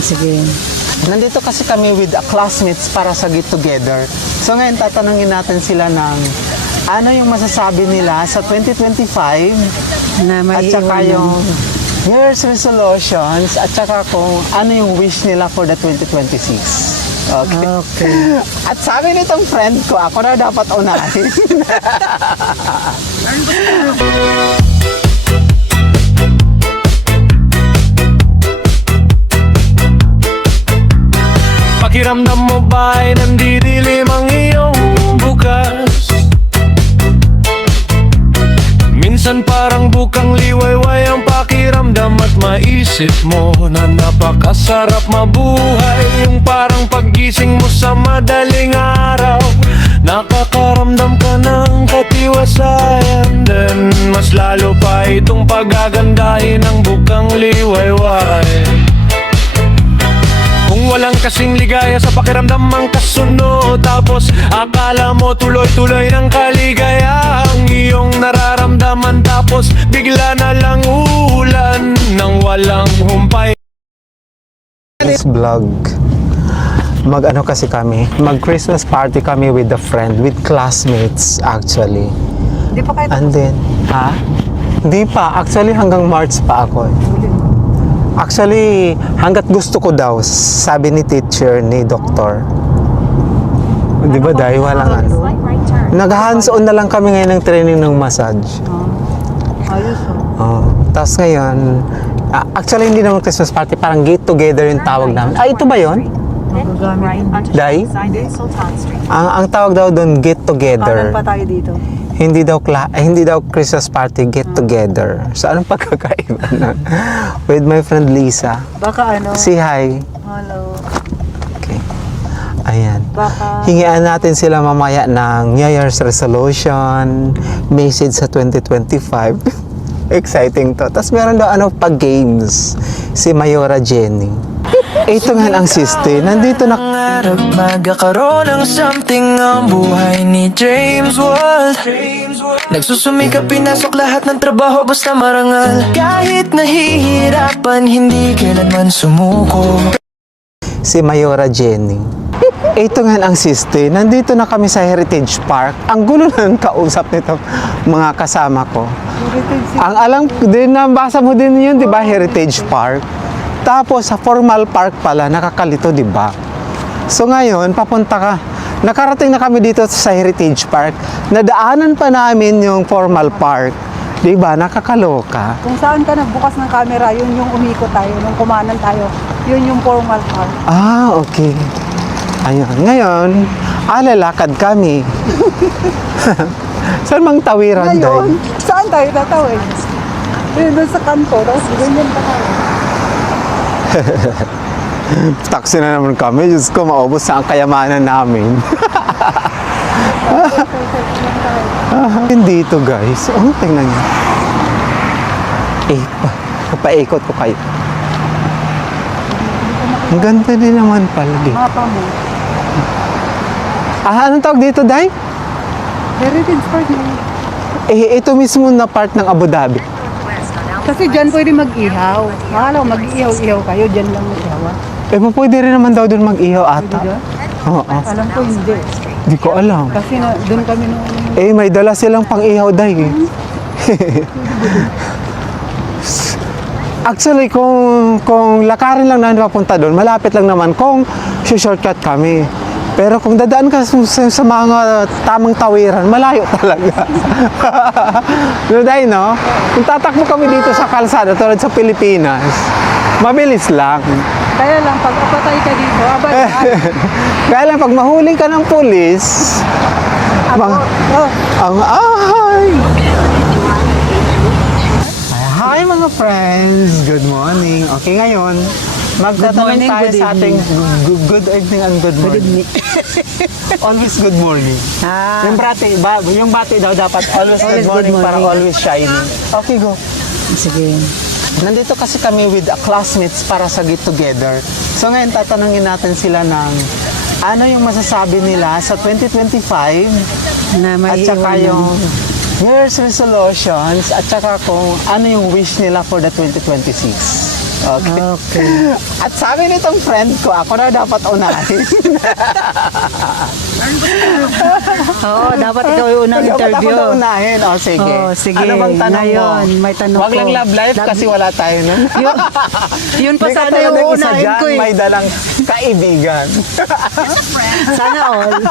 Sige. Nandito kasi kami with classmates para sa get together. So ngayon tatanungin natin sila ng ano yung masasabi nila sa 2025 Na at saka maiiwanan. yung New Year's resolutions at saka kung ano yung wish nila for the 2026. Okay. Okay. At sabi nitong friend ko, ako na dapat unahin. Pakiramdam mo ba ay nandidilim ang iyong bukas? Minsan parang bukang liwayway ang pakiramdam at maisip mo na napakasarap mabuhay. Yung parang paggising mo sa madaling araw, nakakaramdam ka ng katiwasayan. Then mas lalo pa itong pagagandahin ng bukang liwayway. Kung walang kasing ligaya sa pakiramdam ang kasunod, tapos akala mo tuloy-tuloy ng kaligayang iyong nararamdaman, tapos bigla na lang ulan ng walang humpay. This vlog, mag-ano kasi kami, mag-Christmas party kami with a friend, with classmates actually. Hindi pa kayo And then, Hindi pa. Actually, hanggang March pa ako. Actually, hanggat gusto ko daw, sabi ni teacher, ni doktor. Di ba dahil walang ano? Nag-hands-on na lang kami ngayon ng training ng massage. Ayos Tapos ngayon, actually hindi naman Christmas party, parang get together yung tawag namin. Ito ba yun? Dai? Ang tawag daw doon, get together. Kanan pa tayo dito. Hindi daw Christmas party, get together. So anong pagkakaiba na? With my friend Lisa. Baka ano? Say hi. Hello. Okay. Ayan. Baka... Hingian natin sila mamaya ng New Year's resolution, message sa 2025. Exciting to. Tapos meron daw pag-games. Si Mayora Jenny. Ito nga ang siste. Nandito na. Magkakaroon ng something ang buhay ni James Wald. Nagsusumikap, pinasok lahat ng trabaho basta marangal. Kahit nahihirapan, hindi kailanman sumuko. Si Mayora Jenny. Ito nga ang siste. Nandito na kami sa Heritage Park. Ang gulo ng kausap nito mga kasama ko. Ang alam din, nabasa mo din yun, di ba? Heritage Park. Tapos sa formal park pala, nakakalito, di ba? So ngayon, papunta ka. Nakarating na kami dito sa Heritage Park. Nadaanan pa namin yung formal park. Di ba? Nakakaloka. Kung saan ka nagbukas ng camera, yun yung umikot tayo, nung kumanan tayo. Yun yung formal park. Okay. Ayun. Ngayon, lalakad kami. Saan mang tawiran Ngayon, dahil? saan tayo tatawid? Yun doon sa kanto, tapos ganyan pa tayo. Taxi na naman kami. Diyos ko, maubos na ang kayamanan namin. Dito guys. Tingnan nyo. Papaikot ko kayo. Ang ganda din naman pala dito. Mapa mo. Anong tawag dito, Day? Heritage Park na. Ito mismo na part ng Abu Dhabi. Kasi dyan pwede mag-ihaw. Akala ko mag-ihaw-ihaw kayo, dyan lang mag-ihaw. Pwede rin naman daw doon mag-ihaw Pwede ata. dyan? Oo. Alam ko hindi. Di ko alam. Kasi doon kami nung... May dala silang pang-ihaw, Day. Actually, kung lakarin lang namin papunta doon, malapit lang naman kung shortcut kami. Pero kung dadaan ka sa mga tamang tawiran, malayo talaga. No? Kung tatakbo kami dito sa kalsada tulad sa Pilipinas, mabilis lang. Kaya lang, pag apatay ka dito, abay na. Kaya lang, pag mahuling ka ng pulis, Hi mga friends! Good morning! Okay, ngayon, magtatanong morning, tayo good sa ating good evening and good morning. Always good morning. Yung bati daw dapat always good morning para always shining. Okay, go. Sige. Nandito kasi kami with classmates para sa get together. So ngayon tatanungin natin sila ng ano yung masasabi nila sa 2025 Na at saka maiiwanan. yung New Year's resolutions at saka kung ano yung wish nila for the 2026. Okay. Okay. At sabi nitong friend ko, ako na dapat unahin. Oo, dapat ikaw yung unang interview. Dapat ako na unahin. O, sige. Oh, sige. Ano bang tanong Ngayon, mo? may tanong Wag lang ko. love life kasi wala tayo nun. Yun pa May sana katulad yung ng isa unahin dyan, ko eh. may dalang kaibigan. Sana all.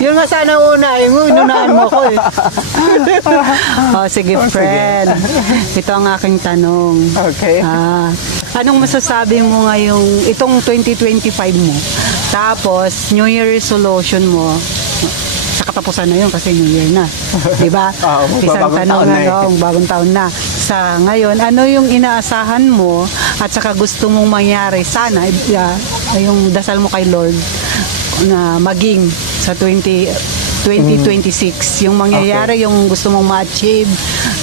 Yun nga sana unahin mo, inunahan mo ko eh. Oh, sige, friend. Ito ang aking tanong. Okay. Anong masasabi mo ngayong itong 2025 mo? Tapos, New Year resolution mo, sa katapusan na yun kasi New Year na. Diba? Isang magbabagong tanong taon na eh. bagong taon na. Sa ngayon, ano yung inaasahan mo at saka gusto mong mangyari sana, yung dasal mo kay Lord na maging sa 2026, yung mangyayari, yung gusto mong ma-achieve,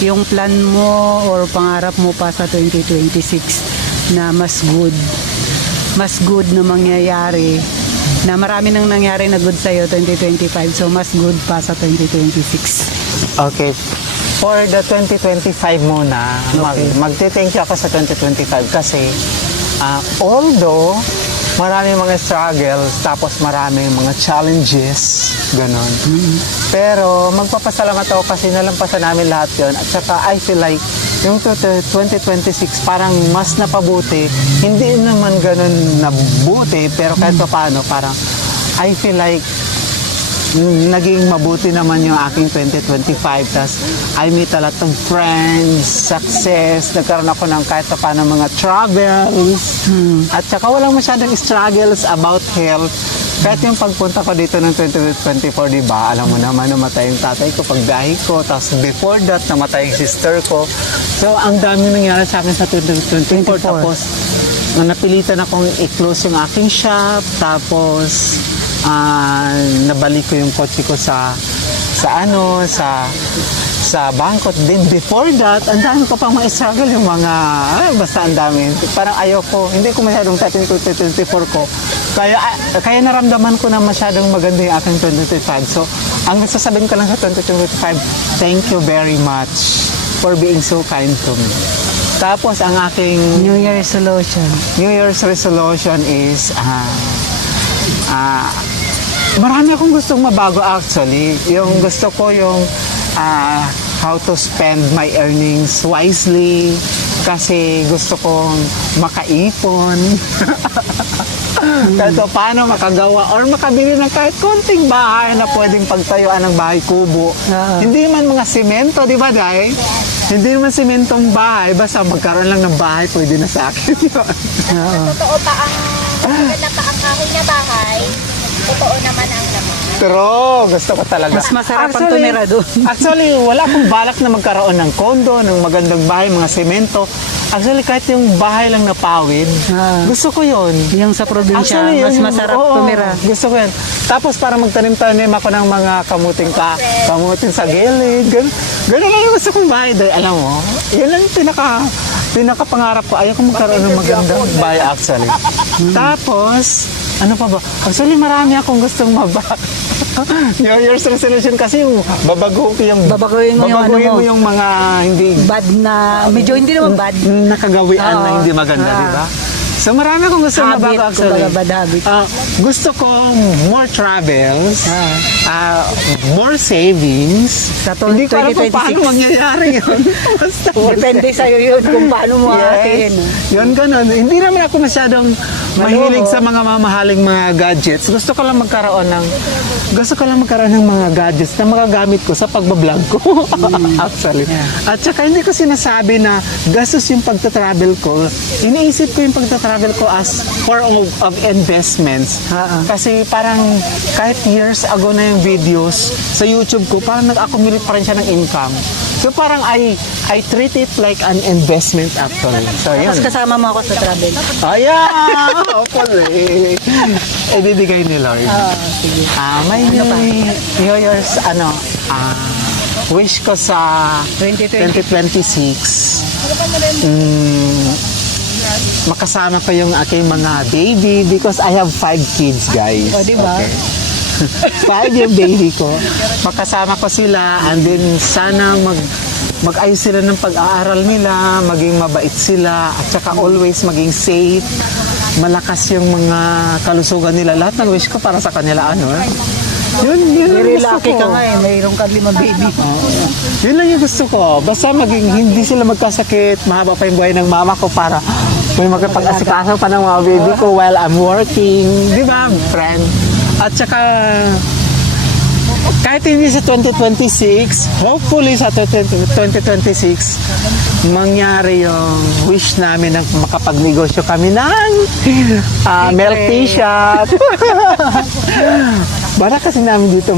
yung plan mo or pangarap mo pa sa 2026 na mas good na mangyayari, na marami nang nangyari na good sa'yo 2025, so mas good pa sa 2026. Okay. For the 2025 muna, magte-thank you ako sa 2025 kasi although marami mga struggles, tapos marami mga challenges, ganon. Pero magpapasalamat ako kasi nalampasan namin lahat yon. At saka I feel like yung 2026 parang mas napabuti. Hindi naman ganon nabuti, pero kahit pa paano, parang I feel like naging mabuti naman yung aking 2025. Tapos I meet a lot of friends, success, nagkaroon ako ng kahit pa paano mga travels. At saka walang masyadong struggles about health. Kahit yung pagpunta ko dito ng 2024, di ba? Alam mo naman, namatay yung tatay ko, pagdahi ko. Tapos before that, namatay yung sister ko. So ang dami nangyari sa akin sa 2024. Tapos napilitan akong i-close yung aking shop. Tapos nabalik ko yung kotse ko sa bangko. Then before that, ang dami ko pang ma-struggle yung mga, basta ang dami. Parang ayoko, hindi ko masyadong sa 2024 ko. Kaya naramdaman ko na masyadong maganda yung aking 2025. So, ang sasabihin ko lang sa 2025, thank you very much for being so kind to me. Tapos, ang aking New Year resolution. New Year's resolution is, marami akong gustong mabago actually. Yung gusto ko yung how to spend my earnings wisely kasi gusto kong makaipon. Kahit paano makagawa or makabili ng kahit konting bahay na pwedeng pagtayuan ng bahay kubo. Hindi man mga simento, di ba, Day? Hindi naman simentong bahay, basta magkaroon lang ng bahay, pwede na sa akin yun. Totoo pa ang maganda pa ang kahoy na bahay. Totoo naman ang laman. True, gusto ko talaga. Mas masarap ang tumira doon. Actually, wala akong balak na magkaroon ng kondo, ng magandang bahay, mga semento. Actually, kahit yung bahay lang na pawid, gusto ko yun. Yung sa probinsya, Actually, mas yun, masarap oo, tumira. Gusto ko yan. Tapos para magtanim-tanim ako ng mga kamuting sa gilid. Ganun lang yung gusto kong bahay. Dahil alam mo, yun lang yung pinaka-pangarap ko. Ayaw ko magkaroon ng magandang bahay actually. Tapos, ano pa ba? Actually, marami akong gustong New Year's resolution kasi yung babaguhin mo yung mga hindi Bad na, medyo hindi naman bad. nakagawian na hindi maganda, di ba? So marami akong gusto Habit, mabago actually. kumbaga, bad habit. Gusto ko more travels, more savings. Sa Hindi ko alam kung 2026. paano mangyayari yun. Basta Depende sa'yo yun kung paano mo atin. Yun ganun. Hindi naman ako masyadong mahilig sa mga mamahaling mga gadgets. Gusto ko lang magkaroon ng mga gadgets na magagamit ko sa pagbablog ko. Actually. At saka hindi ko sinasabi na gastos yung pagta-travel ko. Iniisip ko yung pagta-travel ko as form of investments. Kasi parang kahit years ago na yung videos sa YouTube ko, parang nag-accumulate pa rin siya ng income. So parang I treat it like an investment actually. So yun. Tapos kasama mo ako sa travel. Ayan! Hopefully. Ibibigay ni Lord. Sige. May New Year's, wish ko sa 2026. Makasama ko yung aking mga baby because I have 5 kids, guys. O, diba? Okay. 5 yung baby ko. Makasama ko sila and then sana mag-ayos sila ng pag-aaral nila, maging mabait sila, at saka always maging safe, malakas yung mga kalusugan nila. Lahat ng wish ko para sa kanila, ano? Yun ang Very gusto lucky ko. ka nga eh. Mayroon kang 5 baby. Yun lang yung gusto ko. Basta maging hindi sila magkasakit, mahaba pa yung buhay ng mama ko para may magkapag-asikaso pa ng mga baby ko while I'm working. Di ba, friend? At saka, kahit hindi sa 2026, hopefully sa 2026, mangyari yung wish namin na makapagnegosyo kami ng milk tea shop. Para kasi namin dito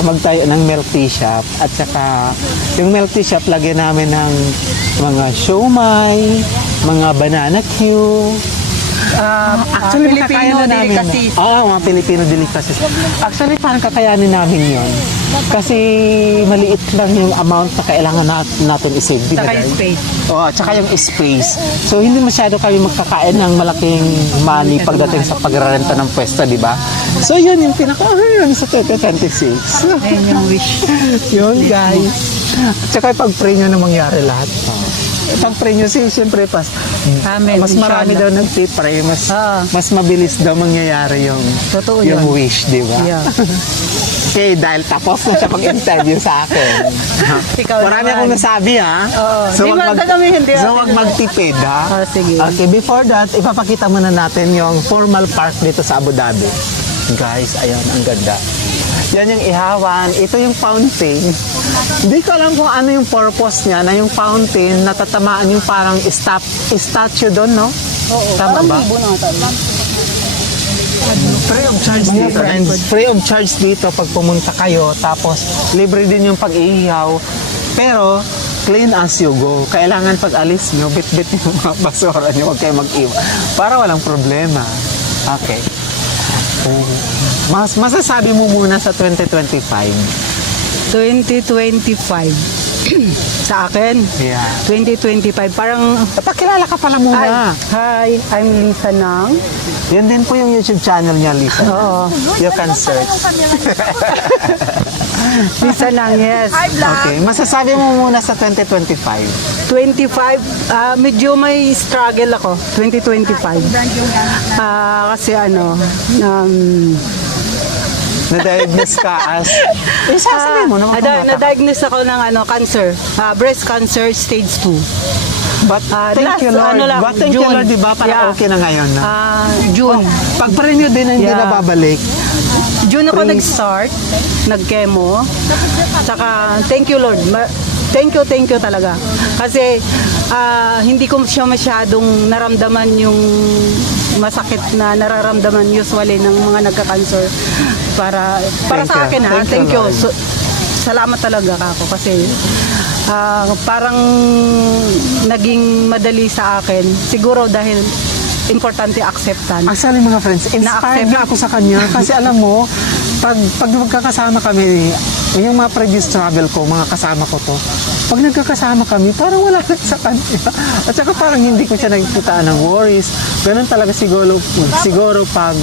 magtayo ng milk tea shop, at saka yung milk tea shop lagyan namin ng mga siomai, mga banana Q. Actually, Filipino makakaya na namin. delicacies. Oo, mga Filipino delicacies. Actually, parang kakayanin namin yon. Kasi maliit lang yung amount na kailangan natin i-save. Di ba, Saka yung guys? space. Oo, tsaka yung space. So, hindi masyado kami magkakain ng malaking money pagdating sa pagrarenta ng pwesto, di ba? So, yun yung yun sa 2026. Ayun yung wish. Yun, guys. Tsaka ipag-pray nyo na mangyari lahat. Ipag-pray nyo, siyempre, Amen, mas marami daw inshallah. nagpipray, Ah. mas mabilis daw mangyayari yung Totoo yung yun. wish, di ba? Yeah. Okay, dahil tapos na siya pag-interview sa akin. Ikaw Marami naman. akong nasabi, ha? Oo. Di wag ba, kami hindi so, natin- wag magtipid, ha? Ah, sige. Okay, before that, ipapakita muna natin yung formal park dito sa Abu Dhabi. Guys, ayun, ang ganda. Yan yung ihawan. Ito yung fountain. Hindi ko alam kung ano yung purpose niya na yung fountain natatamaan yung parang statue doon, no? Oo. Tama ba? Free of charge dito. And free of charge dito pag pumunta kayo. Tapos, libre din yung pag-iihaw. Pero, clean as you go. Kailangan pag alis nyo, bit-bit yung mga basura nyo. Huwag kayo mag-iwan. Para walang problema. Okay. Masasabi mo muna sa 2025. 2025. Sa akin, Yeah. 2025. Parang, Pakilala ka pala muna. hi, I'm Lisa Nang. Yan din po yung YouTube channel niya, Lisa. Oo. You can search. Lisa Nang, yes. Okay. Masasabi mo muna sa 2025. 25, medyo may struggle ako. 2025. Kasi Na-diagnose ka as... sasabihin mo naman. na-diagnose ako ng cancer. Breast cancer stage 2. But thank you, Lord. But thank you, Lord, di ba? Para okay na ngayon. Na? June. Pag-renew din, hindi Yeah. na babalik. June ako Praise. nag-start, nag-chemo. Saka, thank you Lord. Thank you talaga. Kasi hindi ko siya masyadong naramdaman yung masakit na nararamdaman usually ng mga nagka-cancer. Para Thank sa you. akin ha, Thank you, thank you. Lord. So, salamat talaga ako kasi parang naging madali sa akin. Siguro dahil importante acceptance. Actually, mga friends, inspired na ako sa kanya. Kasi alam mo, pag magkakasama kami, yung mga previous travel ko, mga kasama ko to, pag nagkakasama kami, parang wala na sa kanya. At saka parang hindi ko siya nagkitaan ng worries. Ganun talaga siguro pag,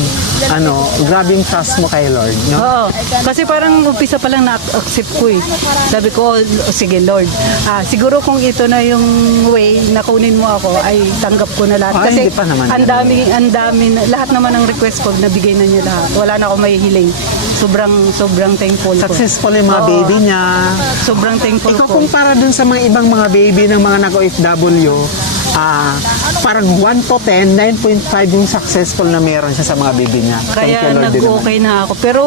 grabe yung trust mo kay Lord. No? Oo. Kasi parang umpisa pa lang na-accept ko eh. Sabi ko, sige Lord, siguro kung ito na yung way na kunin mo ako, ay tanggap ko na lahat. Ay, Kasi hindi pa naman ang yan. dami, lahat naman ng request ko, nabigay na niya lahat. Wala na akong mahihiling. Sobrang thankful ko. Successful yung mga Oo. baby niya. Sobrang thankful Ikaw ko. kumpara dun sa mga ibang mga baby ng mga nag-OFW, parang 1 to 10, 9.5 yung successful na meron siya sa mga baby niya. Thank you, Kaya Lord, din naman. nag-okay na ako. Pero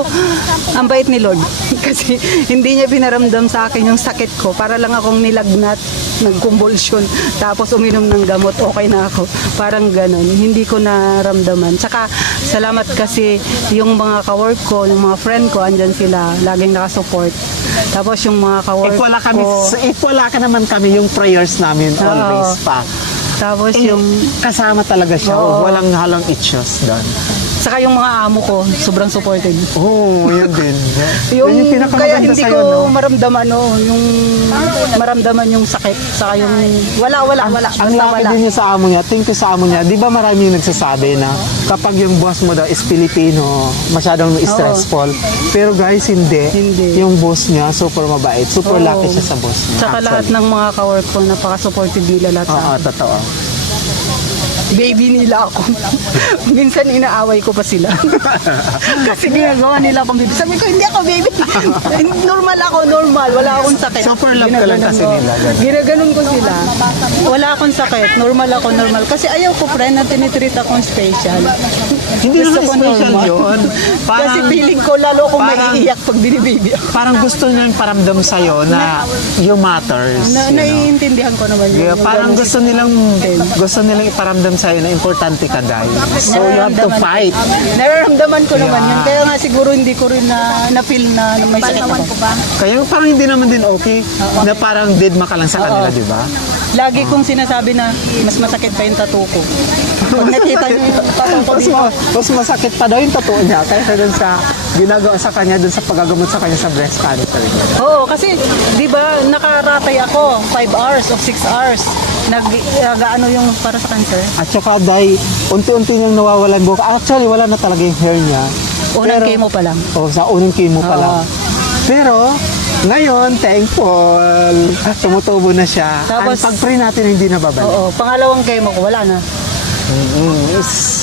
ang bait ni Lord. Kasi hindi niya pinaramdam sa akin yung sakit ko. Para lang akong nilagnat, nag-convulsion. Tapos uminom ng gamot, okay na ako. Parang ganun. Hindi ko naramdaman. Tsaka salamat kasi yung mga ka-work ko, yung mga friend ko, andyan sila. Laging nakasupport. Tapos yung mga ka-work If wala ka naman kami, yung prayers namin always pa. Tapos Eh, yung kasama talaga siya. Oo. Walang halong issues doon. Saka yung mga amo ko, sobrang supported. Oo, yun din. Yung, Yun yung kaya pinakamaganda hindi sa'yo, ko no? maramdaman yung maramdaman yung sakit, saka yung wala. Ang Basta laki wala. din niya sa amo niya. Thank you sa amo niya. Di ba maraming nagsasabi na kapag yung boss mo daw is Filipino, masyadong stressful. Pero guys, hindi. Hindi. Yung boss niya, super mabait. Super Oo. lucky siya sa boss niya. Saka lahat ng mga kawork ko, napaka-supportive nila lahat sa Oo, akin. totoo. Baby nila ako. Minsan inaaway ko pa sila. Kasi ginagawa nila akong baby. Sabi ko, hindi ako baby. Normal ako, normal. Wala akong sakit. Super love ka lang kasi nila. Ginaganon ko sila. Wala akong sakit. Normal ako, normal. Kasi ayaw ko, friend, na tinitreat akong special. Hindi Gusto naman ko special normal. yun. Kasi feeling ko, lalo akong parang- maiiyak pag binibaby ako. Parang gusto niya yung paramdam sa'yo na you matters. you know? Naiintindihan ko naman yun. Yeah, Yung parang ganun gusto nilang iparamdam sa'yo na importante ka guys. So you have to fight. Nararamdaman ko naman Yeah. yun. Kaya nga siguro hindi ko rin na-feel na may sakit ako. Kaya parang hindi naman din okay na parang deadma ka lang sa kanila, di ba? Lagi kong sinasabi na mas masakit pa yung tattoo ko. Pag nakita niyo yung tattoo ko dito. Mas masakit pa daw yung tattoo niya kaysa dun sa ginagawa sa kanya, dun sa paggagamot sa kanya sa breast cancer. Oo, kasi di ba nakaratay ako 5 hours of 6 hours. Nag-ano yung para sa cancer. At saka dahil unti-unti niyang nawawalan buhok. Actually, wala na talaga yung hair niya. Unang Pero- chemo pa lang. O, sa unang chemo pa Oo. lang. Pero, ngayon, thankful. Tumutubo na siya. Tapos- Ang pag-pray natin, hindi na babalik. Oo, pangalawang chemo ko wala na.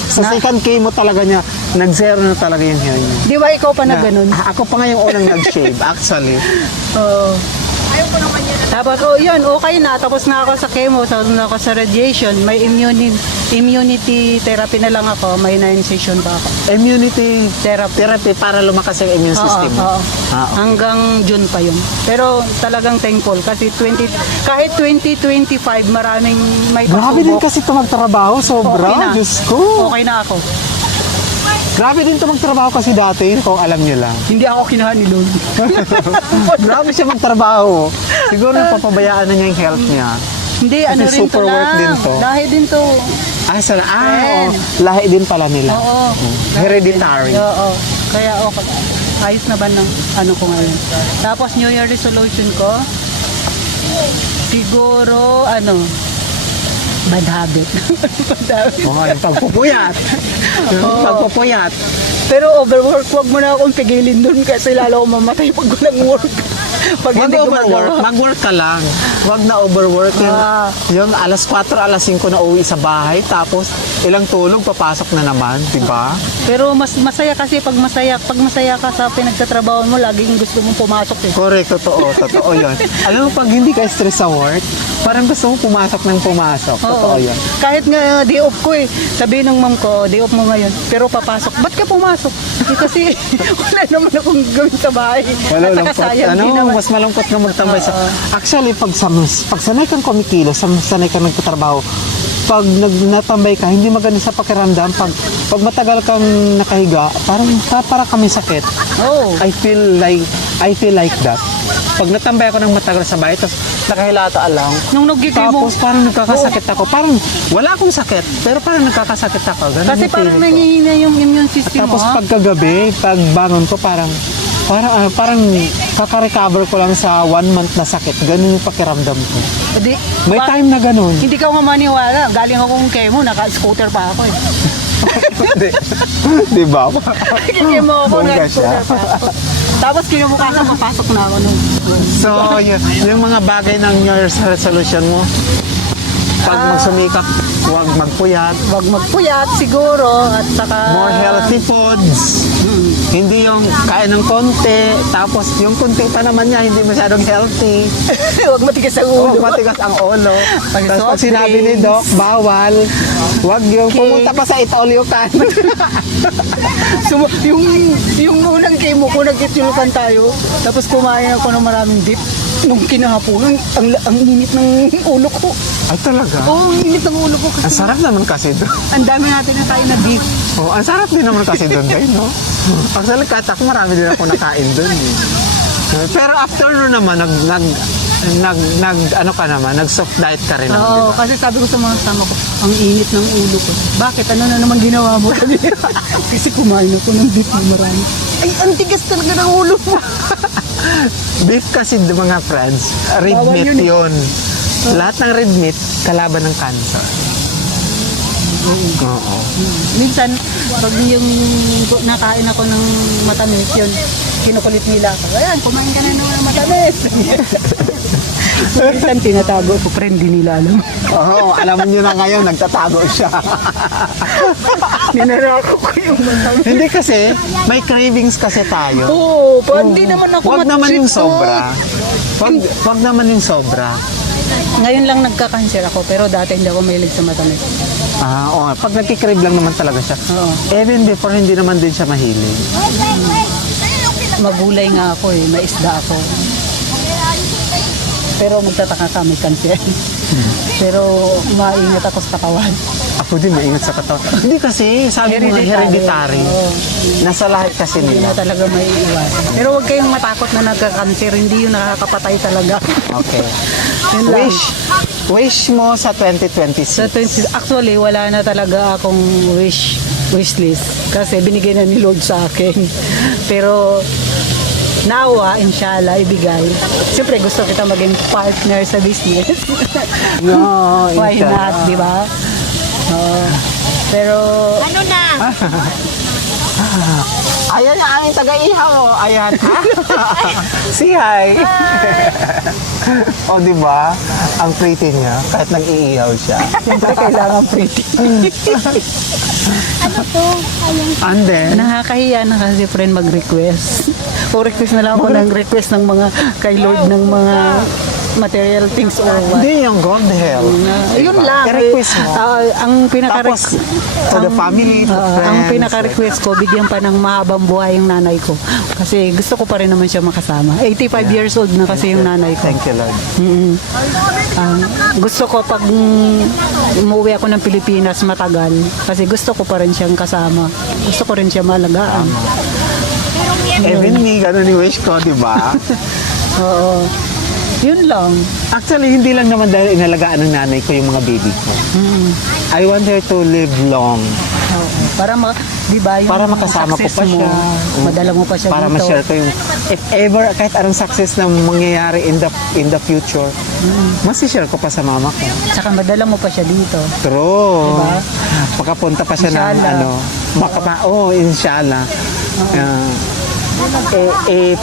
Sa second chemo talaga niya, nag-zero na talaga yung hair niya. Di ba ikaw pa na ganun? Ako pa nga yung unang nag-shave, actually. Oo. Tapos, yun, okay na. Tapos na ako sa chemo, tapos na ako sa radiation. May immunity therapy na lang ako. May 9 session pa ako. Immunity Therapy. therapy para lumakas yung immune system mo. Oo. Ah, okay. Hanggang June pa yun. Pero talagang thankful kasi kahit 2025 maraming may Grabe din pasubok. kasi ito magtrabaho, sobra. Okay na. Diyos ko. Okay na ako. Grabe din ito magtrabaho kasi dati, kung alam niyo lang. Hindi ako kinahan ni Lord. Grabe siya magtrabaho. Siguro napapabayaan na niya yung health niya. Hindi, Kasi ano rin to super work lang. din to. Lahi din to. Oo. Lahi din pala nila. Oo. Hereditary. Oo. Kaya okay. Ayos na ba ng ano ko ngayon. Tapos New Year resolution ko, siguro, bad habit. Bad habit. Oo, yung pagpupuyat. Yung pagpupuyat. Pero overwork, wag mo na akong pigilin dun kasi lalo akong mamatay pag walang work. Pag Wag hindi ko overwork. magawa. Mag-work ka lang. Wag na overwork. Yung alas 4, alas 5 na uwi sa bahay. Tapos ilang tulog, papasok na naman. Diba? Pero mas masaya kasi pag masaya ka sa pinagtatrabaho mo, laging gusto mong pumasok eh. Correct. Totoo yun. Alam mo, pag hindi ka stress sa work, parang gusto mo pumasok ng pumasok. Totoo yun. Kahit nga day off ko eh. Sabihin ng mom ko, day off mo ngayon. Pero papasok. Ba't ka pumasok? Eh, kasi wala naman akong gawin sa bahay. Wala At lang saka sayang din naman. mas malungkot na magtambay sa... Actually, pag sanay kang kumikilos, sanay kang nagtatrabaho, pag natambay ka, hindi maganda sa pakiramdam. Pag matagal kang nakahiga, para kami sakit. Oo. I feel like that. Pag natambay ako ng matagal sa bahay, tapos nakahilata lang, Nung nagkikimo, tapos parang nagkakasakit ako. Parang wala akong sakit, pero parang nagkakasakit ako. Ganun kasi yung parang feeling ko. nangihina yung immune system Tapos mo. pagkagabi, pag bangon ko, parang kaka-recover ko lang sa 1 month na sakit. Ganun yung pakiramdam ko. Di, May time na ganun. Hindi ka nga maniwala. Galing akong chemo, naka-scooter pa ako eh. Di ba? Kikimo ako, Bongga naka-scooter siya. pa ako. Tapos kinabukasan, papasok na ako nung. So, yung mga bagay ng New Year's resolution mo, pag magsumikap, huwag magpuyat, Wag magpuyat siguro at saka more healthy foods. Hindi yung kain ng konti, tapos yung konti pa naman niya, hindi masyadong healthy. Wag matigas ang Oh, ulo. matigas ang ulo. Pag Tapos pag soft sinabi ni drinks. Doc, bawal. Huwag yung Cake. pumunta pa sa Itaulyokan. Yung unang chemo ko, nag-itulukan tayo. Tapos kumain ako ng maraming dip. Nung kinahaponan, ang init ng ulo ko. Ay talaga? Oo, ang init ng ulo ko Ang kasi sarap naman kasi doon. ang dami natin na tayo na beef. Oh, ang sarap din naman kasi doon, guys, no? Actually, kahit ako, marami din ako nakain doon. Eh. Pero after nun naman, ano ka naman, nag-soft diet ka rin naman, Oo, di ba? kasi sabi ko sa mga kasama ko, ang init ng ulo ko. Bakit? Ano na naman ginawa mo? Kasi kumain ako ng beef na marami. Ay, ang tigas talaga ng ulo mo. Beef kasi mga friends, red Bawal meat yun eh. yun. Lahat ng red meat, kalaban ng cancer. Oo. Minsan, pag yung nakain ako ng matamis, yun, kinukulit nila ako. Ayan, kumain ka na ng matamis. Minsan tinatago ko, pero hindi nila alam. Oo, alam niyo na ngayon, nagtatago siya. Ninarako ko yung matamis. Hindi kasi, may cravings kasi tayo. Oo, pa, hindi naman ako Huwag naman yung matreat, oh. sobra. Huwag naman yung sobra. Ngayon lang nagka-cancer ako, pero dati hindi ako mahilig sa matamis. Oo, pag nagkikrave lang naman talaga siya. Oo. Even before, hindi naman din siya mahilig. Magulay nga ako eh, may isda ako. Pero magtataka ka, may cancer. Pero maingat ako sa katawan. Ako din, maingat sa katawan. Hindi kasi, sabi mo nga, hereditary. Oo. Nasa lahat kasi Hindi na nila. talaga may iwasan. Pero huwag kayong matakot na nagka-cancer, hindi yun nakakapatay talaga. Okay. Yun lang. Wish mo sa 2026. Sa 20, actually, wala na talaga akong wish list. Kasi binigay na ni Lord sa akin. Pero nawa, inshallah, ibigay. Siyempre, gusto kita maging partner sa business. No, Why not, di ba? Pero, Ano na? Ayan ang aming taga-ihaw. Ayan. Say hi. O, di ba? Ang pretty niya, kahit nag-iihaw siya. siyempre, kailangan pretty. Ano to? Ayun. And then, Nakakahiya na kasi friend mag-request. O request na lang ako ng request ng mga kay Lord ng mga material things or what. hindi yung God help. Yun lang. I-request mo. Ang Tapos, for the family, for friends. ang pinaka-request ko, bigyan pa ng mahabang buhay yung nanay ko. Kasi gusto ko pa rin naman siya makasama. 85 years old na kasi yung nanay ko. Thank you, Lord. Mm. Gusto ko pag umuwi ako ng Pilipinas matagal, kasi gusto ko pa rin siyang kasama. Gusto ko rin siya malagaan. Even me, ganun ni wish ko, di ba? Oo. Yun lang. Actually, hindi lang naman dahil inalagaan ng nanay ko yung mga baby ko. I want her to live long. Oo. Para di ba yung Para makasama ko success pa mo, siya. madala mo pa siya Para dito. ma-share ko yung, if ever, kahit anong success na mangyayari in the future, masishare ko pa sa mama ko. Tsaka madala mo pa siya dito. True. Diba? Makapunta pa siya Inshallah. inshallah.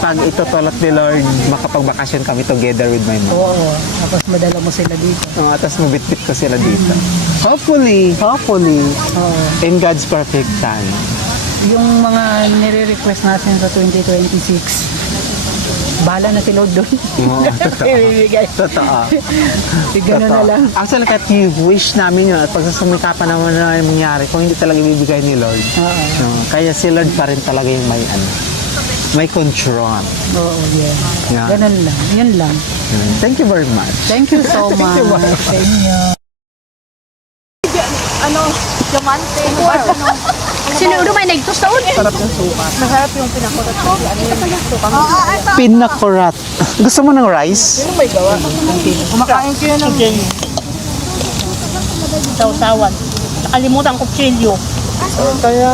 Pag itutulot ni Lord, makapagbakasyon kami together with my mom. Oo. Tapos madala mo sila dito. Tapos mabitbit ko sila dito. Hopefully, Oo. in God's perfect time. Yung mga nire-request natin sa 2026, bahala na si Lord doon. Oo, totoo. Ibibigay. Totoo. Gano'n na lang. Actually, kahit wish namin yun at pag sumikapan naman na yung mangyari, kung hindi talaga ibibigay ni Lord. Oo. No, kaya si Lord pa rin talaga yung may control. Oo, yeah. Yeah. Ganun lang. Yun lang. Thank you very much. Thank you so much. Sa inyo. Diamante. Sino ulo may nagtos taon? Sarap yung suka. Masarap yung pinakulat. Ano yung suka? Oo, ito. Pinakurat. Gusto mo ng rice? Kumakain kayo ng sausawan. Nakalimutan ko kutsilyo. Kaya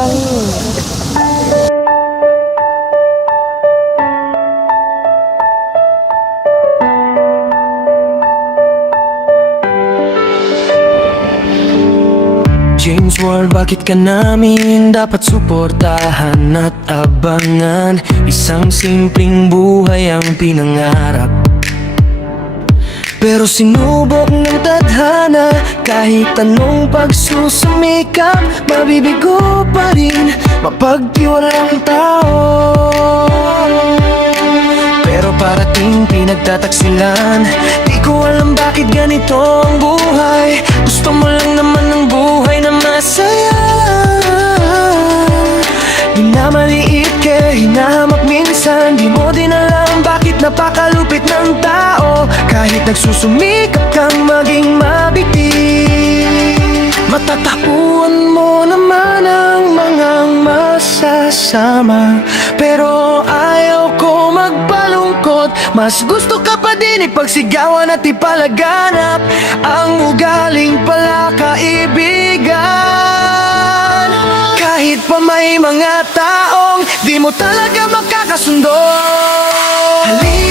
James World, bakit ka namin dapat suportahan at abangan? Isang simpleng buhay ang pinangarap, pero sinubok ng tadhana. Kahit anong pagsusumikap, mabibigo pa rin mapagtiwalang tao. Pero parating pinagtataksilan, di ko alam bakit ganito ang buhay. Gusto mo lang naman ng buhay na masaya. Minamaliit kaya hinahamak minsan. Di mo din alam bakit napakalupit ng tao. Kahit nagsusumikap kang maging mabiti, matatapuan mo naman ang mga masasama. Pero ayaw ko magpalungkot, mas gusto ka pa din natin ipagsigawan at ipalaganap ang ugaling pala kaibigan. Kahit pa may mga taong di mo talaga makakasundo, halika